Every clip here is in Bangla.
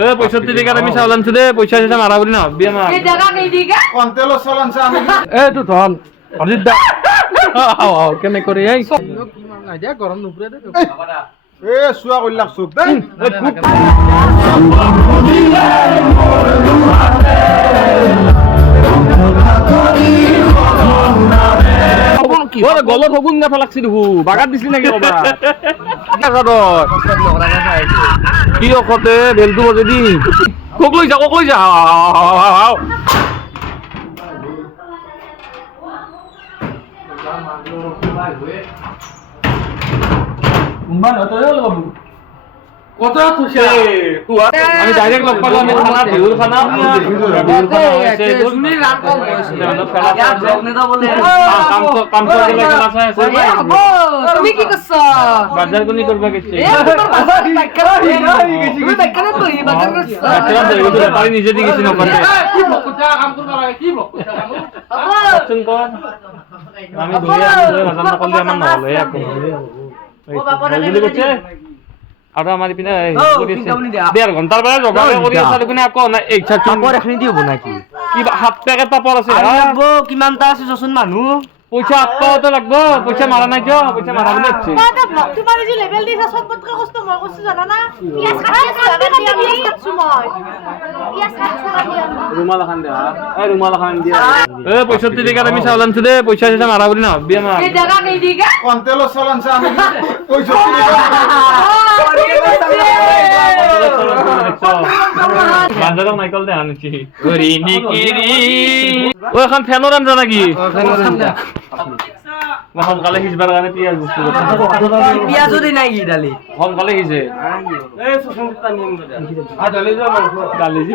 এ পঁয়ষট্টি টাকার আমি চাউল আনছো দে পয়সা শেষে মারা বলি না বিয়া মার এই জায়গা কন্টেলো চলান এ তুই ধন অজিত দা আও আও কেনে করে এই আইডিয়া গরম নুপুরে দে এ কৰি ওরে গলত হগুন গাথা লাগছি দেখু বাগাত দিছি নাকি বাবা কি অকতে বেলটো বজে দি। কক লৈ যা কক লৈ যা। কত থুছে আমি ডাইরেক্ট লগ পালো আমি খানা খানা তুমি কম হয়েছে কাম কাম আছে তুমি কি করছ কোনি গৈছে এ বাজার তুমি বাজার করছ নিজে দিয়ে চোন কর আমি ধরে আমি বাজার না করলে আমার ডেৰ ঘণ্টাৰ পৰা জগালে কৰি আছে। দেখোন আকৌ নাই এই চাৰ পাপৰ দিব নাকি? কিবা সাত পেকেট পাপৰ আছে আৰু কিমানটা আছে চোন মানুহ? পইচা আঠটাওতে লাগব পইচা মাৰা নাই কিয় পইচা মাৰা বুলি ভাবছি তোমাৰ যে লেভেল দিছা চবতকৈ কষ্ট মই কৰিছো জানা না? কাটি কাটি পিয়াজ কাটছো মই পিয়াজ কাটছো কাটি ৰুমাল এখন দিয়া এই ৰুমাল এখন দিয়া। এ পঁয়ষট্টি টাকাত আমি চাউল আনছো দে পইচা চইচা মাৰা বুলি নাভাবি আমাৰ এই জায়গা নেই দিকে কন্টেলো চলান চা আমি কৈছো বাজাৰত নাৰিকল দে আনিছি। এখন ফেনৰ আঞ্জা নেকি? মই সোনকালে সিজবাৰ কাৰণে পিয়াজ বস্তু পিয়াজো দি নাই কি দালি সোনকালে সিজে গালি যি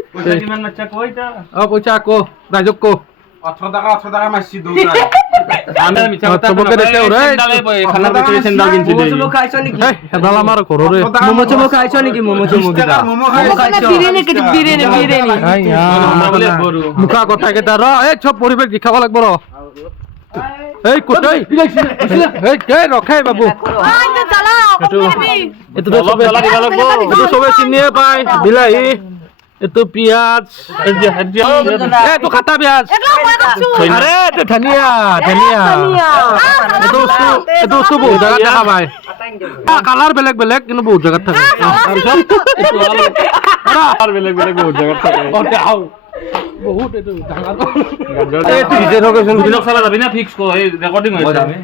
আও আও কেনে করে এই অ পয়সা কো রাজক কো ওঠৰ টকা ওঠৰ টকা মাৰিছি দুটা। চবকে দেখে ওরে খানা বেচে সেন্ডাল কিনছি দেই মমো খাইছ নেকি? হেদাল আমার ঘররে মমো চমো খাইছ নেকি মমো চমো? কিটা মমো খাই বিরিয়ানি কেটে বিরিয়ানি বিরিয়ানি। মুখা কথা কেইটা ৰ এই চব পৰিৱেশ দেখাব লাগিব ৰ এই কোটৈ এই এই ৰখাই বাবু। আই তে এইটো চবে চিনিয়ে পায় বিলাহী। এইটো পিঁয়াজ এইটো কাটা পিঁয়াজ। ধনিয়া ধনিয়া। এইটো বস্তু এইটো বস্তু বহুত জেগাত দেখা পায়। কালাৰ বেলেগ বেলেগ কিন্তু বহুত জেগাত থাকে। বেলেগ। বেলেগ বহুত জেগাত থাকে। বহুত এইটো হা তুমি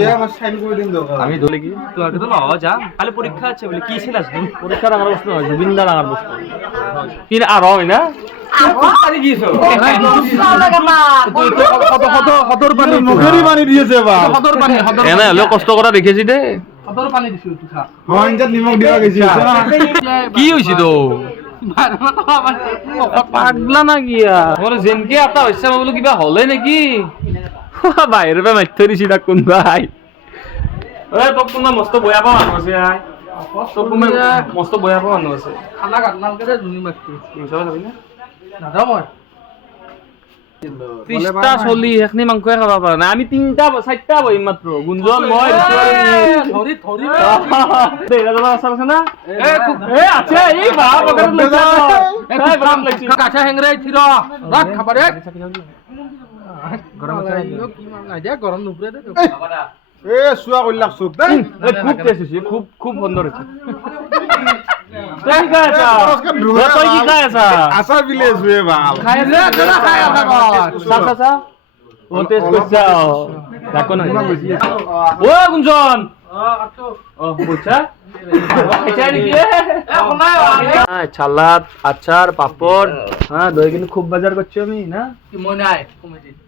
এয়া মই চাইন কৰি দিম দৰকাৰ। আমি ধলে কি তো কালি পৰীক্ষা আছে বলে কি ছিল পৰীক্ষা ডাঙৰ বস্তু নহয় জুবিন দা ডাঙৰ বস্তু। কি আর হয় না? হলেও কষ্ট কৰা দেখিছি দে। কি হৈছে তো পাগলা না গিয়া। মোৰ যেনকে এটা হৈছে মই বোলো কিবা হলে নেকি? বাহিৰৰ পৰা মাতি থৈ দিছি তাক কোনবাই এ তোক কোনোবা মস্ত বয়া পা মানুহ আছে আই। তোক কোনোবা মস্ত বয়া পা মানুহ আছে। খানা কাটনালকে যাবি না নাযাওঁ মই। ত্ৰিশটা চলি সেইখিনি মাংসই খাব পৰা নাই আমি তিনিটা চাৰিটা বহিম মাত্ৰ গুঞ্জন মই গৰম নুপুৰে এ চুৱা কৰি লাগছো খুব টেষ্ট হৈছে খুব খুব সুন্দৰ হৈছে। আছা বিলে ভালো চা চা চা ও ডাকো নাই ও গুঞ্জন ছালাদ আচার পাপড় হ্যাঁ দই কিন্তু খুব বাজার করছি আমি না মনে না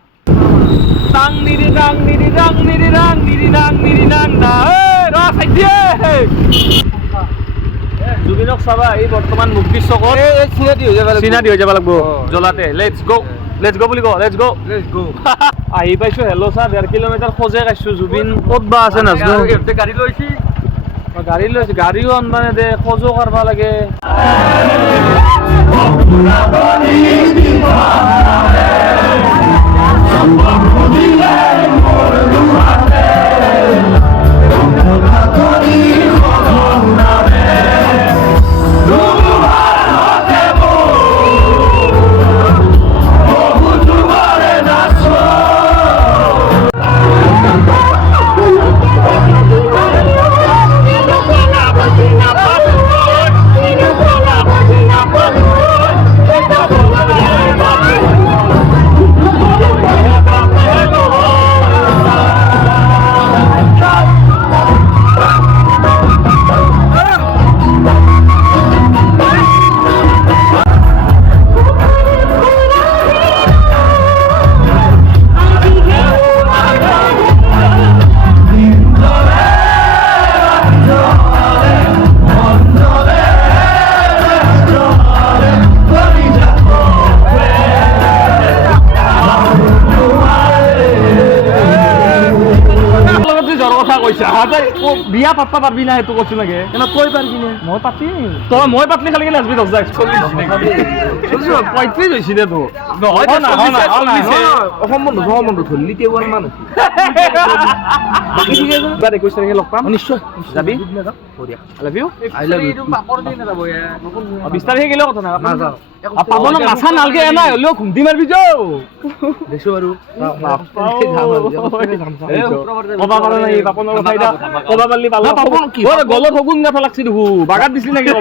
টাং নিরি টাং নিরি টাং নিরি টাং নিরি টাং নিরি এই ৰ চাই দিয়ে। জুবিনক চাবা এই বৰ্তমান মুক্তি চকত এই চিনা দি হৈ যাবা চিনা দি হৈ যাব লাগব জ্বলাতে। লেটছ গ' লেটছ গ' বুলি ক লেটছ গ' লেটস গো আহি পাইছো হেল্ল' চা ডেৰ কিলোমিটাৰ খোজে কাঢ়িছো জুবিন। ক'ত বা আছে নাজনো? গাড়ি লইছি গাড়ী লৈছে গাড়ীও আনবা নেদে খোজো কাঢ়বা লাগে। Ang pagpulilan mo lumate কৈছা। বিয়া পাতবা পারবি না সেইটো কৈছো কেন তই পারবি না? মই পাতিম। তই মই পাতলি খালি গেলে আসবি দশ চল্লিশ পঁয়ত্রিশ হৈছি দে নহয় অসম বন্ধু অসম বন্ধু ধরলি কেওয়ান মান বাকী ঠিক আছে? এবাৰ একৈছ তাৰিখে লগ পাম? নিশ্চয় যাবি? I love you I love you বিছ তাৰিখে গেলেও কথা নাই। নাই এতিয়া কবা পাৰলি পালো পাপন কি গলত শগুন গাথা লাগছি দেখো বাগাত দিছিলি নেকি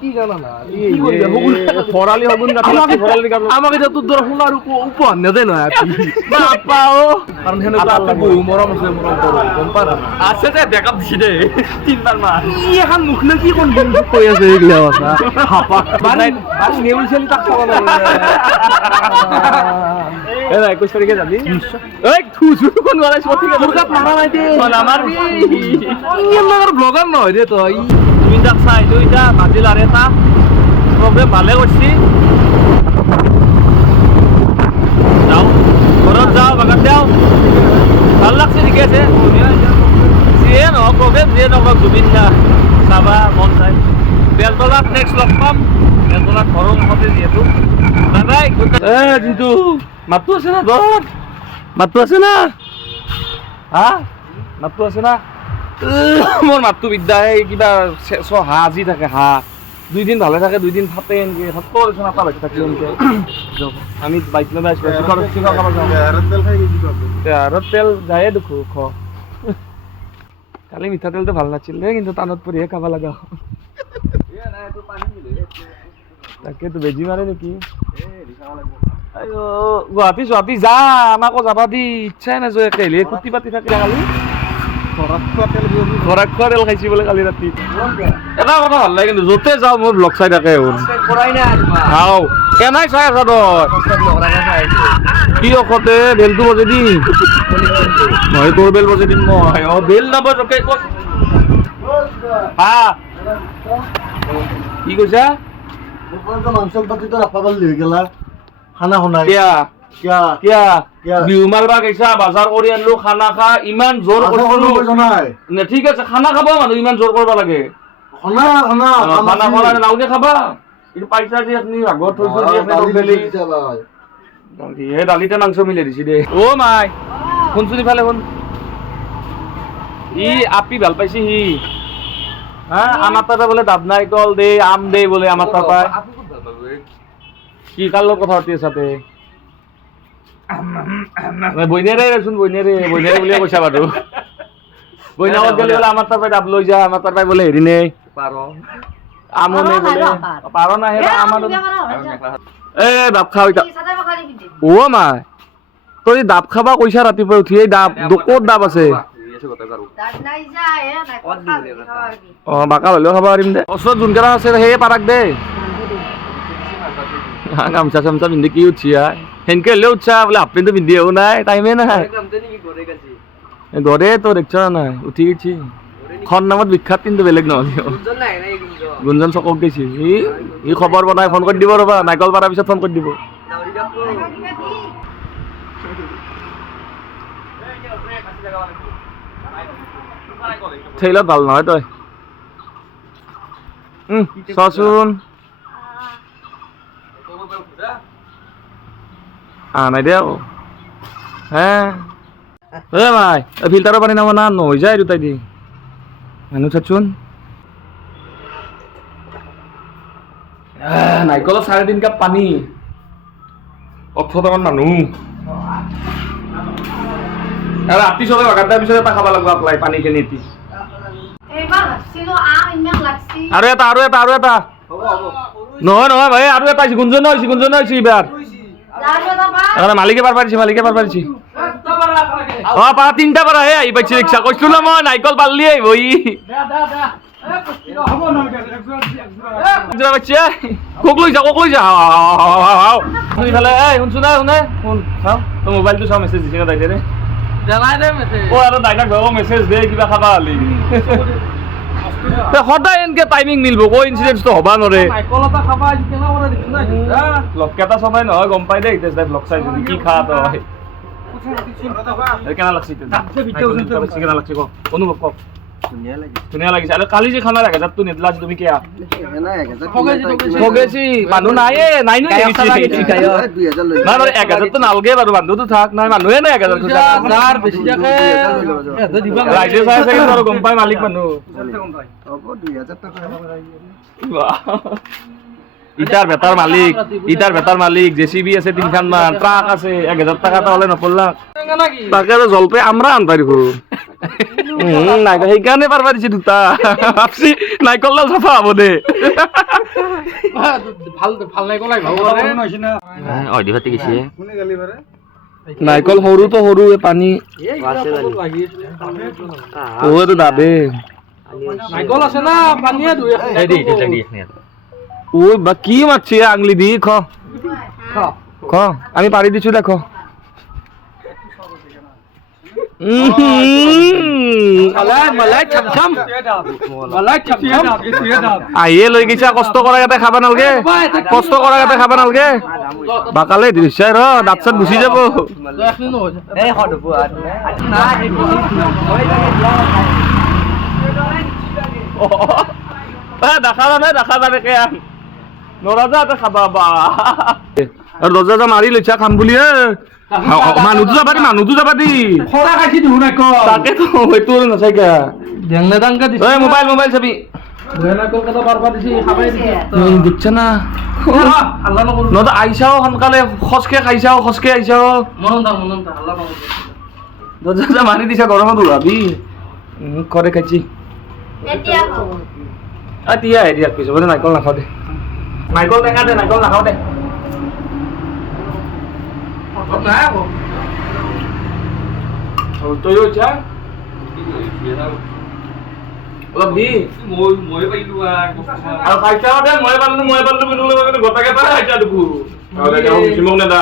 কি জানা না ভৰালি শগুন গাথা লাগছি ভৰালি গাথা আমাকে এতিয়া তোৰ দৰে শুনাৰ উপহাৰ নেদে নহয় বাপা ও কাৰণ সেনেকুৱা আপি বহু মৰম আছে মৰম কৰো গম আছে দে বেকআপ দিছি দে তিনবাৰ মান ই এখন মুখ লৈ কি কোন কৈ আছে কথা হাপা বাৰী নেউল চেলি তাক চাব এ নাই একৈছ তাৰিখে যাবি? এই থুচু কোন নোৱাৰাইছ ঠিক আছে গাত মাৰা নাই দে নামাৰবি ইমান ব্লগাৰ নহয় দে তই? তুমি তাক চাই দুইটা বাজিল আৰু এটা প্ৰগ্ৰেম ভালে কৰিছি যাওঁ ঘৰত যাওঁ বাগান যাওঁ। ভালো লাগছে ঠিকে আছে। যিয়ে নহওক প্ৰগ্ৰেম যিয়ে নহওক জুবিন দা চাবা মন যায় বেলতলাত নেক্সট পাম। বেলতলাত ঘৰৰ মুখতে যিহেতু। বাই এ জিন্তু মাতটো আছে না? ঘৰত মাতটো আছে না? হা? মাতটো আছে না? মোৰ মাতটো বিদ্যা, এই কিবা হাঁহ আজি থাকে হাঁহ দুইদিন ভালে থাকে দুইদিন ফাটে এনেকে ফাটব দেচোন এটা বাইক থাকিলে আমি বাইক লৈ আছিলো শিখৰ শিখৰ খাব যাওঁ। আৰু তেল যায়ে দেখো, খ। কালি মিঠাতেলটো ভালো নাছিল দেই কিন্তু টানত পৰিহে খাব লগা হ'ল। তাকেতো বেজি মাৰে নেকি? গুৱাহাটী, চুৱাহাটী যা, আমাকো যাবা দি, ইচ্ছাই নাযায় একেলে কুটি পাতি থাকিলে কালি। ঘৰত খোৱা তেল খাইছি বোলে কালি ৰাতি। এটা কথা ভালো লাগে কিন্তু, য'তে যাওঁ, মোৰ ব্লগ চাই থাকে নাই হাও কেনাই চাই আছা তই? কি অকতে বেলটো বজাই দিম। নহয় তোৰ বেল বজাই দিম, মই। বেল নবজকে ক'ত হা? কি কৈছা? মাংস পাতিটো নাপাব লৈ গেলা। খানা শুনাই। কিয়া? কিয়া? বিহু মাৰবা গৈছা বজাৰ কৰি আনলো খানা খা ইমান জোৰ কৰিছিলো ঠিক আছে খানা খাব মানুহ ইমান জোৰ কৰিব লাগে। খানা খানা খানা খোৱা খাবা। কিন্তু পাইছা যে আপুনি আগত থৈছো সেই দালিতে মাংস মিলে দিছি দে। অ মাই। শুনচোন ইফালে শুন। ই আপি ভালো পাইছে সি। হ্যাঁ আমার তাতে বলে দাব নাৰিকল দে আম দে বলে আমার তাপায় কি কার লোক কথা পাতি সাথে? বুলিয়ে কৈছা বাৰু বইনামত গ'লে বোলে আমাৰ তাৰপৰাই ডাব লৈ যা আমাৰ তাৰপৰাই বোলে হেৰি নে। আমো নে বোলে। পাৰ নাহে আমাৰ এ ডাব খাওঁ এতিয়া অ' মাই তই ডাব খাবা কৈছা ৰাতিপুৱা উঠি এই ডাব ক'ত ডাব আছে? অ বাকা হ'লেও খাব পাৰিম দে। ওচৰত যোনকেইটা আছে সেয়ে পাৰাক দে। গামচা চামচা পিন্ধি কি আই সেনকে হ'লেও উঠছা বোলে হাফ পেণ্টটো পিন্ধিও নাই টাইমে নাই। ঘৰে তো দেখছ নাই? উঠি গেছি খন নামত বিখ্যাত কিন্তু বেলেগ নহয়। গুঞ্জন চকক গেছি। ই ই খবৰ বনাই ফোন কৰি দিব ৰ'বা নাৰিকল পাৰাৰ পিছত ফোন কৰি দিব। থেইলত ভালো নহয় তই। উম চচোন আ, নাই দে আকৌ হে। এ মাই ফিল্টাৰৰ পানী নাম না, নৈ যায় দুটাই দি মানুহ চাচোন। নাৰিকলৰ চাৰে তিন কাপ পানী। ওঠৰটামান মানুহ। আৰু ৰাতি চবে বাগাৰ পিছত এটা খাব লাগিব আপলাই পানীখিনি এটি আৰু এটা আৰু এটা আৰু এটা। নহয় নহয় ভাই আৰু এটা গুঞ্জন হৈছে গুঞ্জন হৈছে এইবাৰ। মালিকে পাৰ পাৰিছে মালিকে পাৰ পাৰিছে। অ পাৰা তিনটা পাৰা হে আহি পাইছে ৰিক্সা। কৈছিলো ন মই নাৰিকল পাৰলি আহিব ই কোক লৈ যা কোক লৈ যা। শুনি ফালে এই শুনছো না শুনে। শুন চাওঁ। তই মোবাইলটো চাওঁ মেছেজ দিছে তাই দে জ্বালাই দে মেছে অ আৰু দাইনাক ধৰক মেছেজ দে কিবা খাবা হ'লি। সদায় এনেকে টাইমিং মিলব কৈ ইনচিডেন্টটো হ'বা নৰে কেনে? লগকেইটা চবাই নহয় গম পাই দেই এতিয়া ব্লগ চাই যদি কি খা তই। এই কেনা লাগছে ক অনুভৱ আৰু কালি যে খানা এক নেদলা আজি তুমি কিয়া? ঠগেছি মানুহ নাই এ নাই বাৰু এক হাজাৰটো নালগে বাৰু মানুহতো থাক। নাই মানুহে নাই এক হাজাৰটো। ৰাইজে চাই চাগে গম পাই মালিক মানুহ। হ'ব দুই হাজাৰ মালিক ইটাৰ বেটাৰ মালিক ইটার জে চি বি আছে তিনখান মান ট্ৰাক আছে এক হাজাৰ টকা এটা হ'লে নপৰলা কেনে কি? তাকে আৰু জলপাই আমরা আনবা দেখো নাইকল সেইকাৰণে পাৰবা দিছে দুটা। ভাবছি চাফা হ'ব দে। নাৰিকল আহিব পাৰে। সৰুতো সৰু পানী। দাবে। নাৰিকল আছে না পানীয়ে বা কি মারছি? আংলি দি খ। খ। আমি পারি দিছু দেখো। আহিয়ে লৈ কষ্ট কৰা ইয়াতে খাবা নালগে। কষ্ট কৰা ইয়াতে খাবা নালগে। বাকালে দৃশ্যাই ৰ, দাঁত চাত গুচি যাব। একদিন নহয় দেখাবা নাই দেখাবা দেখে নৰাজা ইয়াতে খাবা বা। আৰু দৰ্জা মাৰি লৈছা খাম বুলি মানুহটো যাবা দি মানুহটো যাবা দি। খৰা খাইছি দেখোন নাৰিকল তাকেতো সেইটো নাচাইকা ডেংলে ডাংকে দিছে। ঐ মোবাইল মোবাইল চাবি। দেখছা না। হাল্লা আহিছাও সোনকালে খচকে খাইছাও খচকে আহিছাও দৰ্জা মাৰি দিছা গৰমত ওলাবি। কৰে খাইছি। এতিয়া এতিয়া পিছত বোলে নাৰিকল নাখাওঁ দে। নাৰিকল টেঙা দে নাৰিকল নাখাওঁ দে নাই আকৌ তইও ইচ্ছা অলপ দি আৰু খাইছাও দে মই পালো মই পালো বুলি ক'লে গোটাকে পাই খাইছা দেখো চিমক নেদা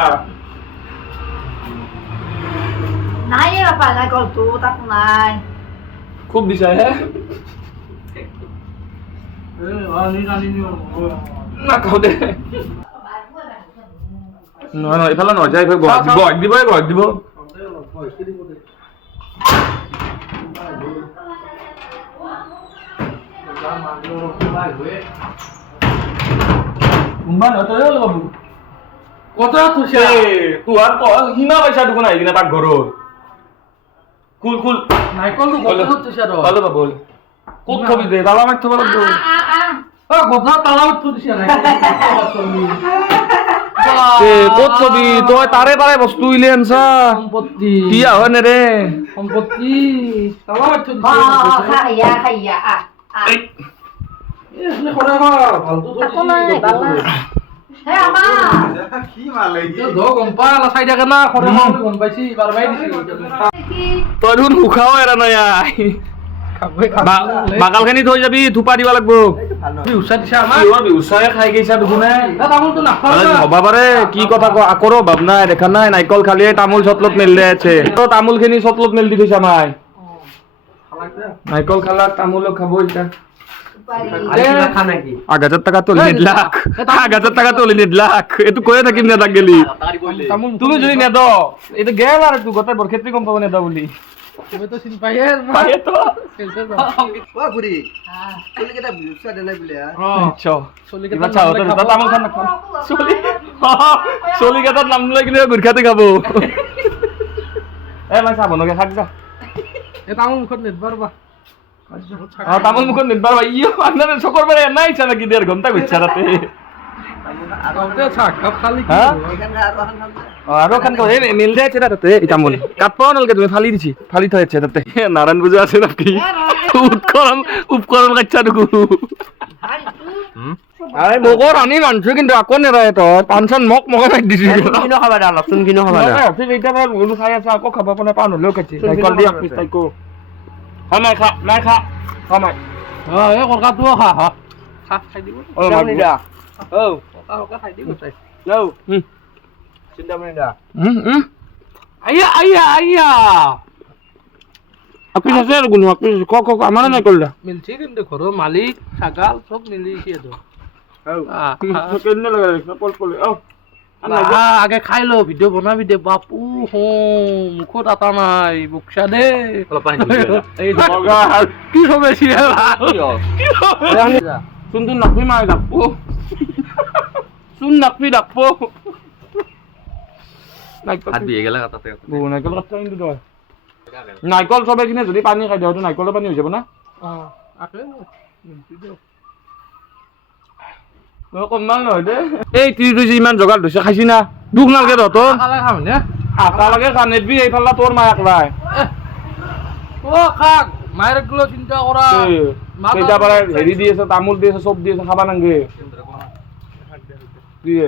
নাই বাপা নাই গলটো তাত নাই খুব দিছা হে নাখাওঁ দে নহয় নহয় এইফালে নহয় যায় গঢ় দিব গঢ় দিব কত থৈছে তোহাৰ সীমা পাইছা দেখোন আহি কিনে পাকঘৰত খুল খুল নাৰিকলটো কত থৈছে ক'ত থবি দে? তালা মাৰি থব লাগিব। তই তাৰে তাৰে বস্তু উলিয়াই আনছা। সম্পত্তি। কি আহে নে সম্পত্তি তই দেখোন উশাও এৰা নাই। বাগালখিনি থৈ যাবি থোপা দিব লাগিব। কি কথা দেখা নাই তামোল আছে। তামোল খিনি মেল দি থৈছা মাই। খালা তামোলো খাব এটা আগ হাজার টাকা তুলি আগ হাজার টাকা তুলি নিদলাক এইটো কয়ে থাকিম নেদাক গেলি। তামোল তুমি যদি নেদ এইটো গেল আৰু গোটেই বৰক্ষেত্ৰী গম পাব নেদা বুলি। তুমি তো চিনি পাইয়ে তো। ও বোলে তামোল খান চলি নাম লৈ কিনে গুৰখাতে খাব। এ মই চাহ বনকে খাক যা। এই তামোল মুখত নেদবাৰ বা। অ তামোল মুখত নিদবাৰ ভাই ইয়ো আপনার চকর বারে নাই ইচ্ছা নাকি দেড় ঘণ্টা ঘুরছে রাতে আগতে চাহ কাপ খালি কি আরও খান এই মিল যাচ্ছে না তাতে এই তামোল কাটপাও নালকে তুমি ফালি দিছি ফালি থয়েছে তাতে। নারায়ণ পূজা আছে নাকি উপকরণ উপকরণ কাচ্চা ঢুকু আরে মগর আনি মানছো কিন্তু আকৌ নেরায় তো পানছন মক মকে রাখ দিছি। কিনো খাবা দা লচোন কিনো খাবা দা? ঠিক এইটা মই গলু খাই আছে আকৌ খাব পৰা পান হলেও কাটি নাইকল দি? আপনি তাইকো। হয় মাই খা মাই খা হয় মাই। অ এই কলকাতাও খা হা খা খাই দিব ও মাই ও কলকা কলকা খাই দিব তাই লো হুম চিন্তামণি দা হুম হুম আইয়া আইয়া আইয়া আপিস আছে আর গুনো আপিস ক ক আমার নাই করলা মিলছি কিন্তু ঘৰৰ মালিক ছাগাল চব মিলিছে তো আগে খাই ল ভিডিঅ' বনাবি দে বাপু হো মুখত আটা নাই বুকছা দে কি চবেছি শুন তুন নাকবি মাই ডাকবো শুন নাকবি ডাকবো তই? নাইকল চবে কিনে যদি পানী খাই দিওঁ নাইকলৰ পানী হৈ যাব না? মই নহয় দে। এই তিৰিটো যে ইমান জগাৰ ধৰিছে খাইছি না? দুখ নালগে তহঁতৰ? আটা লাগে খা নেদবি এইফালে তোৰ মায়াক লাই অ খাক। মায়েরগুলো চিন্তা করা কেইটা পাৰে হেৰি দি আছে তামোল দি আছে চব দি আছে খাবা নাংগে দিয়ে।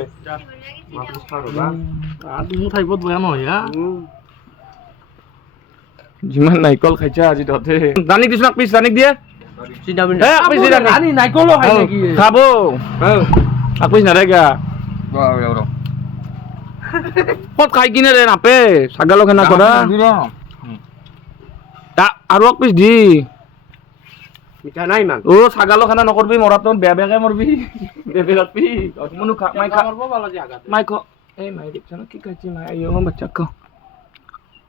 যিমান নাৰিকল খাইছা আজি তহঁতে। জানি দিছো পিছ জানিক দিয়ে। খাব। আকপিছ নাথাকা ক'ত খাই কিনে ৰে নাপে? ছাগালক সেনা কৰা। আৰু এক পিছ দি। মিঠা নাই ইমান অ ছাগালক সেনা নকৰবি মৰাটো বেয়া বেয়াকে মৰবি বেয়া বেয়া ৰাখবি মনো খা মাই খা মারবো ভালো জায়গা মাই ক এই মাই দেখছ না কি খাইছি মাই আইও আমার বাচ্চা ক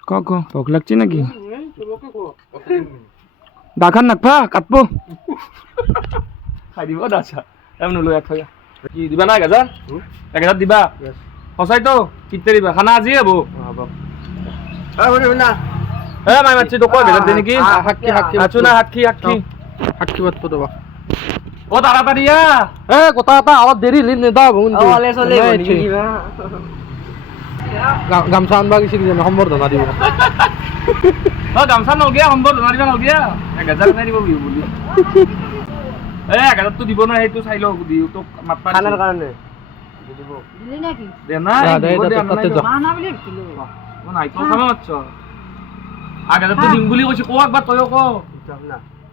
ক ক ভোক লাগছে নাকি দাখান নাকপা কাটবো খাই দিব দাচা এমন লৈ এক কি দিবা না এক হাজাৰ এক হাজাৰ দিবা সঁচাই তো কিতে দিবা খানা আজি হব এ মাই মাতছি তোক ভেজাত দে নেকি হাক্কি হাক্কি আছো না হাতখি হাতখি হাক্কি বাত তো দেবা। ও তাড়াতাড়ি আ এ কথা এটা অলপ দেৰি লিন নেদা বহুত অলে চলে নেকি কিবা গামছা আনবা গৈছে কিজানি সম্বৰ্ধনা দিব। অ গামছা নলগিয়া সম্বৰ্ধনা দিবা নলগিয়া। এক হাজাৰ নাই দিব বিহু বুলি। এ এক হাজাৰটো দিব নাই সেইটো চাই লওঁ দিওঁ তোক মাতবা খানাৰ। কাৰণে। দিলি নেকি? দে নাই দে, দে, দিব দে, দে, তাতে যা। মানা আগ হাজাৰটো দিম বুলি কৈছো কওঁ একবাৰ তয়ো ক।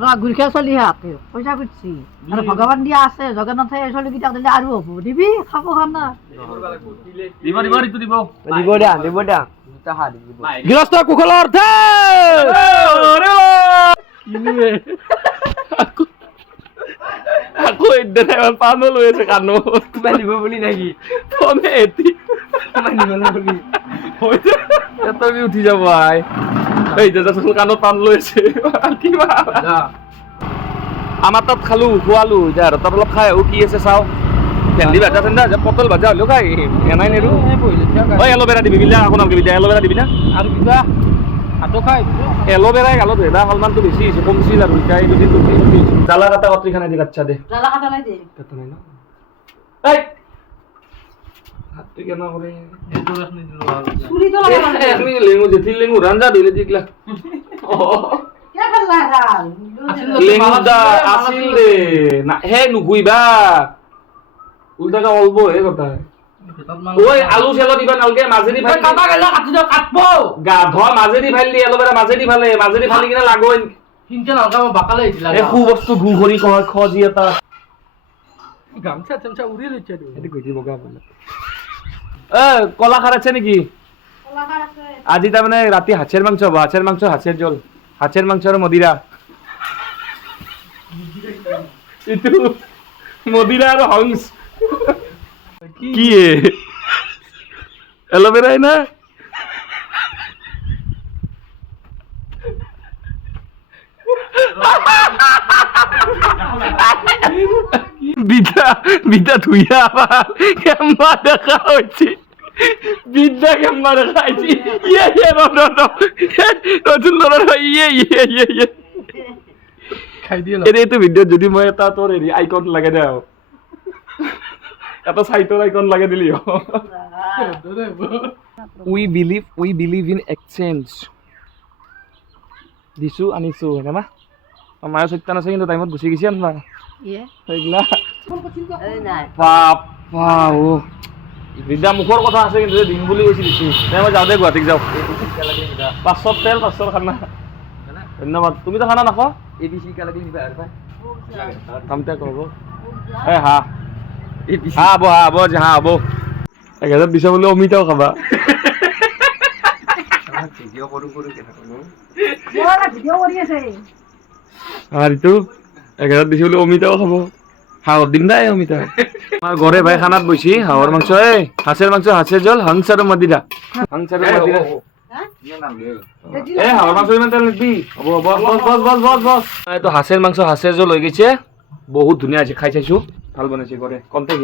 ৰ গুৰিখা চলিহে হাতে পইচা খুজিছি। আৰু ভগৱান দিয়া আছে জগন্নাথে চলিকেইটাক দিলে আৰু হ'ব। দিবি খাব খানা দিব দিব ঋতু দিব। দিব দিয়া দিব দিয়া। দিব গৃহস্থ কুশলৰ অৰ্থে আকৌ এদিন পানো লৈ আছে কাণত মানিব বুলি নেকি? ফোনে এটি। মানিব বুলি। এটা বি উঠি যাব আই। এই যে যাচোন কাণত পাণ লৈছে কিবা আমাৰ তাত খালো খোৱালো এতিয়া আৰু তাত অলপ খাই আহো কি আছে চাওঁ। ভেন্দি ভাজা চেন্দা আছে পটল ভাজা হ'লেও খাই এনাই নেৰো। ঐ এল'ভেৰা দিবি বিলাক আকৌ নামকে বিদ্যা এল'ভেৰা দিবি না? আৰু কিবা? হাতো খাই। এল'ভেৰাই গালত ভেদা সলমানটো বেছি হৈছে কমছিল আৰু এতিয়া এই হৈছে। জ্বালা কাটা কটৰি খানাই দি কাটছা দে। জ্বালা কাটা নাই দে। কাটা নাই ন? এই! হাতটো কেনে কৰে চুলিটো এ, আমি লেঙু জেঠিৰ লেঙু ৰাঞ্জা দিলে দিকলা কে দা দে। না হে হে কথা। ঐ আলু চেলো দিবা নালগে মাজেদি ভাই কাটা গেলে কাটি দিয়ক কাটব। গাধ মাজেদি ফালি মাজেদি ফালে মাজেদি কিনে বাকালে বস্তু ঘূ কৰি কয় খ এটা। গামছা চামচা গৈ বগা বোলে। এ কলাখাৰ আছে নেকি আজি তাৰমানে ৰাতি হাঁচেৰ মাংস হ'ব হাঁচেৰ মাংস হাঁচেৰ জোল হাঁচেৰ মাংস আৰু মদিৰা এইটো মদিৰা আৰু হংস কি এল'ভেৰাই না বিদ্যা বিদ্যা ধুইয়া আবার কেম্মা দেখা হচ্ছে বিদ্যা কেম্মা দেখা হচ্ছে ইয়ে ইয়ে নো নো ইয়ে ইয়ে ইয়ে ইয়ে। খাই দিয়ে যদি মই এটা তোৰ হেৰি আইকন লাগে দে আৰু এটা চাইটৰ আইকন লাগে দিলি we believe we believe in exchange দিছোঁ আনিছোঁ হেনেমা মায়ে সত্য আছে কিন্তু টাইমত গুচি গৈছে আনবা ইয়ে। বিদ্যা মুখৰ কথা আছে কিন্তু দিম বুলি কৈছিল মই যাওঁ দে গুৱাহাটীক যাওঁ। পাঁচশত তেল পাঁচশত খানা। ধন্যবাদ। তুমিতো খানা নাখোৱা? এ বি চি কালাগে নিবা আৰু কামতে এ হা। হা হ'ব হা হ'ব হা হ'ব। এক হাজাৰ দিছ বোলে অমিতাও খাবা। ভিডিঅ' কৰি আছে। আর ইটো এক হাজার দিছি বলে অমিতাও খাব। হাঁহৰ দিম দাই অমিতা। আমাৰ ঘৰে ভাই খানাত বইছি হাঁহৰ মাংস এ হাঁচেৰ মাংস হাঁচেৰ জল হাংস মাতি মদিরা হাংস আর মদিরা এ হাঁহৰ মাংস ইমান তেল হ'ব এইটো হাঁসের মাংস হাঁসের জল হৈ গৈছে। বহুত ধুনীয়া হৈছে খাই চাইছো। ভালো বনাইছে ঘৰে। কণ্টেক্ট